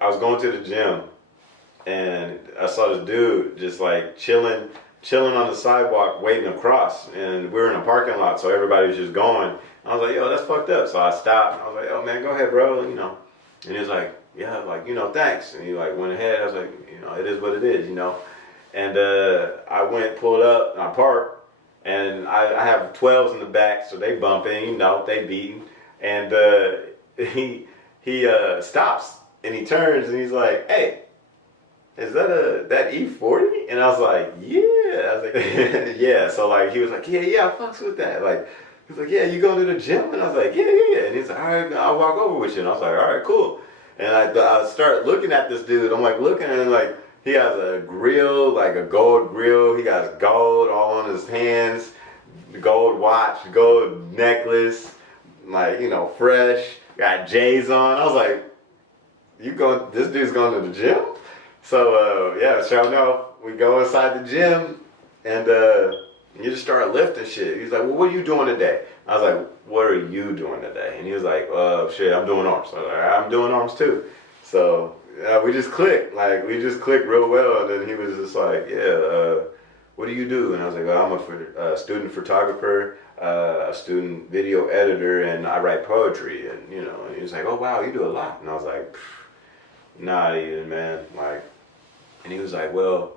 I was going to the gym and I saw this dude just like chilling on the sidewalk waiting to cross, and we were in a parking lot, so everybody was just going. I was like, yo, that's fucked up. So I stopped. I was like, yo, man, go ahead, bro. And he was like, yeah, like, thanks. And he like went ahead. I was like, it is what it is. And I went, pulled up, and I parked, and I have 12s in the back, so they bumping, they beating, and he stops and he turns and he's like, hey, is that E40? And I was like, yeah. I was like, yeah. So like he was like, yeah, I fucks with that. Like he's like, yeah, you going to the gym? And I was like, yeah. And he's like, all right, I'll walk over with you. And I was like, all right, cool. And I start looking at this dude. I'm like looking at him like he has a grill, like a gold grill. He got gold all on his hands, gold watch, gold necklace, like fresh. Got J's on. I was like, this dude's going to the gym? So yeah, sure enough, we go inside the gym and you just start lifting shit. He's like, well, what are you doing today? I was like, what are you doing today? And he was like, shit, I'm doing arms. I was like, I'm doing arms too. So we just clicked, real well. And then he was just like, yeah, what do you do? And I was like, well, I'm a student photographer, a student video editor, and I write poetry. And and he was like, oh wow, you do a lot. And I was like, not even, man. Like, and he was like, well,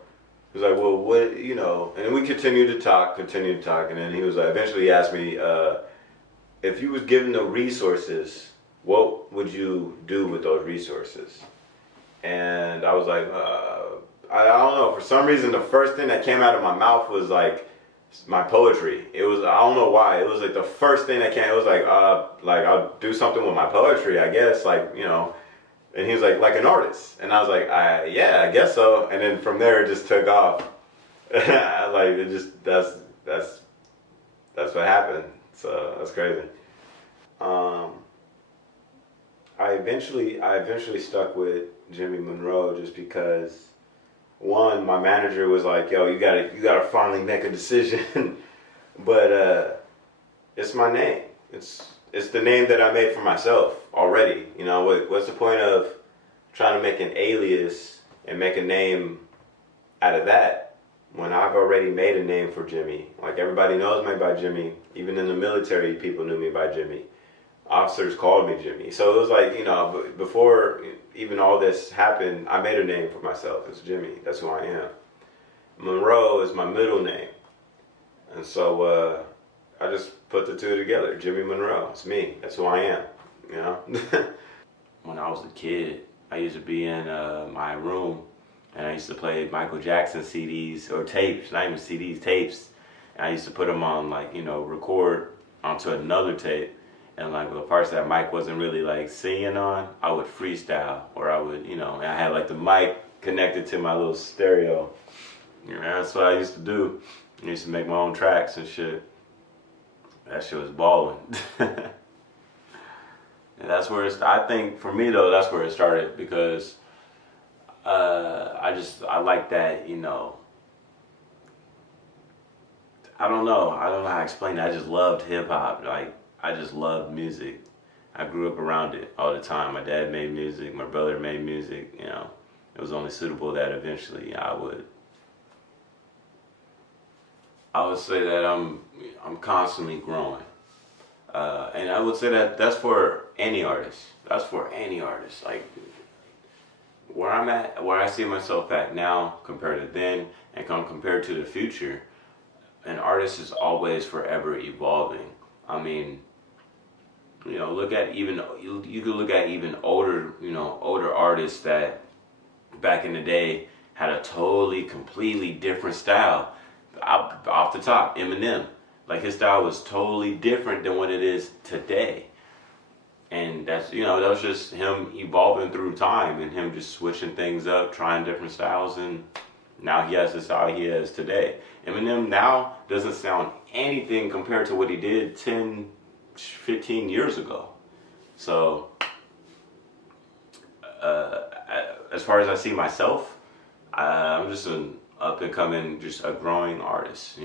what, and we continued to talk, and then he was like, eventually he asked me, if you was given the resources, what would you do with those resources? And I was like, I don't know, for some reason the first thing that came out of my mouth was like my poetry. It was, I don't know why, it was like the first thing that came, it was like I'll do something with my poetry, I guess, and he was like an artist. And I was like, yeah, I guess so. And then from there, it just took off. That's what happened. So that's crazy. I eventually stuck with Jimmy Monroe just because, one, my manager was like, yo, you gotta finally make a decision. But it's my name. It's the name that I made for myself already. What's the point of trying to make an alias and make a name out of that when I've already made a name for Jimmy? Like, everybody knows me by Jimmy. Even in the military, people knew me by Jimmy. Officers called me Jimmy. So it was like, before even all this happened, I made a name for myself. It's Jimmy. That's who I am. Monroe is my middle name. And so I just put the two together. Jimmy Monroe. It's me. That's who I am. When I was a kid, I used to be in my room, and I used to play Michael Jackson CDs or tapes, not even CDs, tapes. And I used to put them on, record onto another tape. And the parts that Mike wasn't really singing on, I would freestyle, or I would, and I had the mic connected to my little stereo. That's what I used to do. I used to make my own tracks and shit. That shit was balling. And that's where I think for me though, that's where it started, because I like that, I don't know how to explain it. I just loved hip hop. I just loved music. I grew up around it all the time. My dad made music, my brother made music, It was only suitable that eventually I would say that I'm constantly growing. And I would say that that's for any artist. That's for any artist. Where I'm at, where I see myself at now compared to then, and compared to the future, an artist is always forever evolving. I mean, look at you could look at even older artists that back in the day had a totally, completely different style. Off the top, Eminem. His style was totally different than what it is today. And that's, that was just him evolving through time and him just switching things up, trying different styles, and now he has the style he has today. Eminem now doesn't sound anything compared to what he did 10, 15 years ago. So, as far as I see myself, I'm just an up and coming, just a growing artist,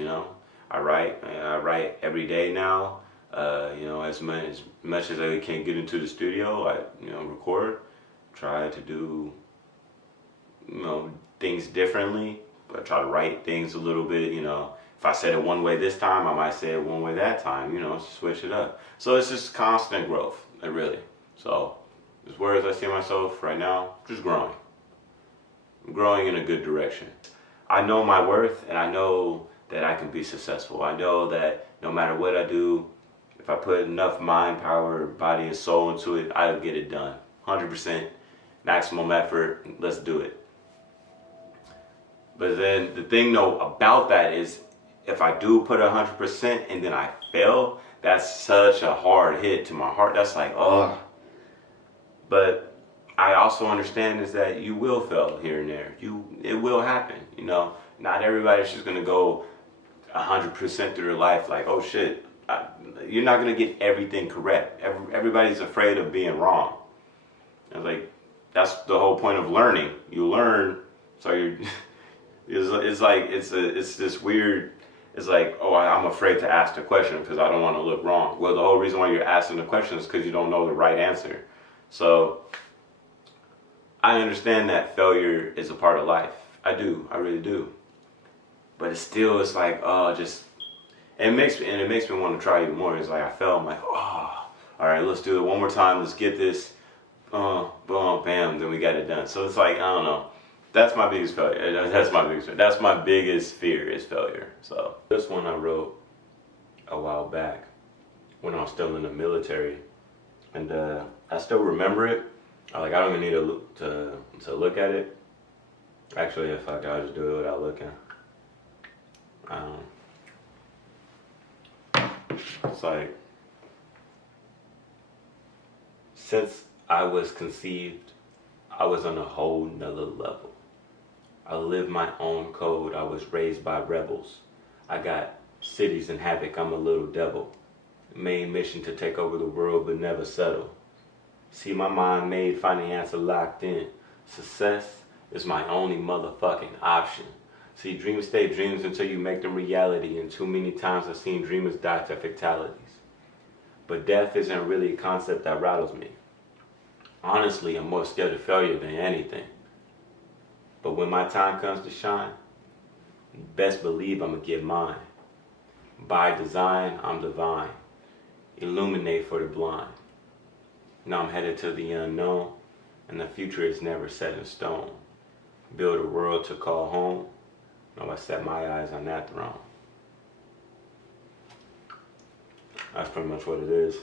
I write every day now. As much as I can get into the studio, I record, try to do, things differently, but try to write things a little bit, If I said it one way this time, I might say it one way that time, switch it up. So it's just constant growth, really. So, as words I see myself right now, just growing. I'm growing in a good direction. I know my worth, and I know that I can be successful. I know that no matter what I do, if I put enough mind, power, body, and soul into it, I'll get it done. 100%, maximum effort, let's do it. But then the thing though about that is, if I do put 100% and then I fail, that's such a hard hit to my heart. That's like, oh. But I also understand is that you will fail here and there. It will happen, Not everybody's just gonna go 100% through their life like, oh shit. You're not gonna get everything correct. Everybody's afraid of being wrong. And like, that's the whole point of learning. You learn, so you're. It's this weird. It's like, oh, I'm afraid to ask the question because I don't want to look wrong. Well, the whole reason why you're asking the question is because you don't know the right answer. So I understand that failure is a part of life. I do. I really do. But it's like, oh, just. And it makes me want to try even more. It's like I fell. I'm like, oh, all right, let's do it one more time. Let's get this. Boom, bam. Then we got it done. So it's like, I don't know. That's my biggest failure. That's my biggest fear is failure. So this one I wrote a while back when I was still in the military, and I still remember it. I don't even need to look at it. Actually, if I'll just do it without looking. It's like, since I was conceived, I was on a whole nother level. I lived my own code. I was raised by rebels. I got cities in havoc. I'm a little devil. Main mission to take over the world but never settle. See, my mind made, finding answer locked in. Success is my only motherfucking option. See, dreams stay dreams until you make them reality, and too many times I've seen dreamers die to fatalities. But death isn't really a concept that rattles me. Honestly, I'm more scared of failure than anything. But when my time comes to shine, best believe I'ma get mine. By design, I'm divine. Illuminate for the blind. Now I'm headed to the unknown, and the future is never set in stone. Build a world to call home. Now I set my eyes on that throne. That's pretty much what it is.